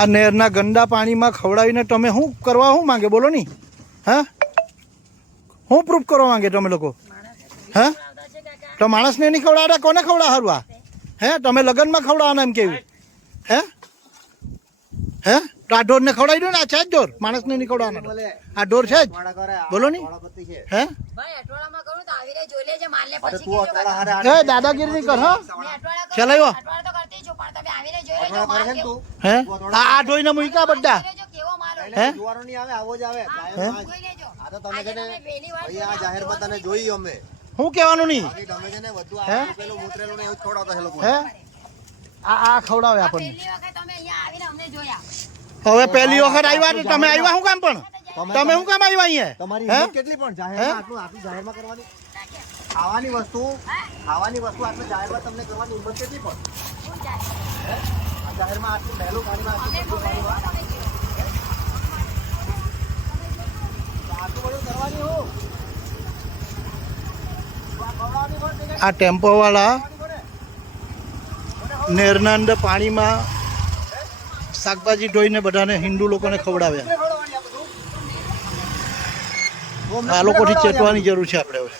આ નહેરના ગંદા પાણીમાં ખવડાવીને તમે શું કરવા શું માંગે બોલો નહીં? હા, શું પ્રૂફ કરવા માંગે તમે લોકો? હા, તો માણસને નહીં ખવડાવતા કોને ખવડાવવા? હે, તમે લગ્નમાં ખવડાવવાના એમ કેવું? હે હે તો આ ઢોરને ખવડાવી દો ને. આ છે જ ઢોર, માણસને નહીં ખવડાવવાનો. આ ઢોર છે જ, બોલો નહીં? હે દાદાગીરી કર. હા ચલાવ્યો. હે આ ઢોઈને મૂક્યા બધા. હે હું કહેવાનું નહીં? હે આ ખવડાવે આપણને. હવે પહેલી વખત આવ્યા તમે આવ્યા શું કામ? પણ તમે શું કામ આવ્યા અહીંયા? કેટલી પણ જાહેરમાં કરવાની ખાવાની વસ્તુ આટલું જાહેરમાં તમને કરવાની હિંમત કેટલી પણ જાહેરમાં આટલું પહેલું પાણીમાં આટલું બધું કરવાની હો. આ ટેમ્પો વાળા નહેરના અંદર પાણીમાં શાકભાજી ધોઈને બધાને હિન્દુ લોકોને ખવડાવ્યા. આ લોકોથી ચેતવાની જરૂર છે આપણે હવે.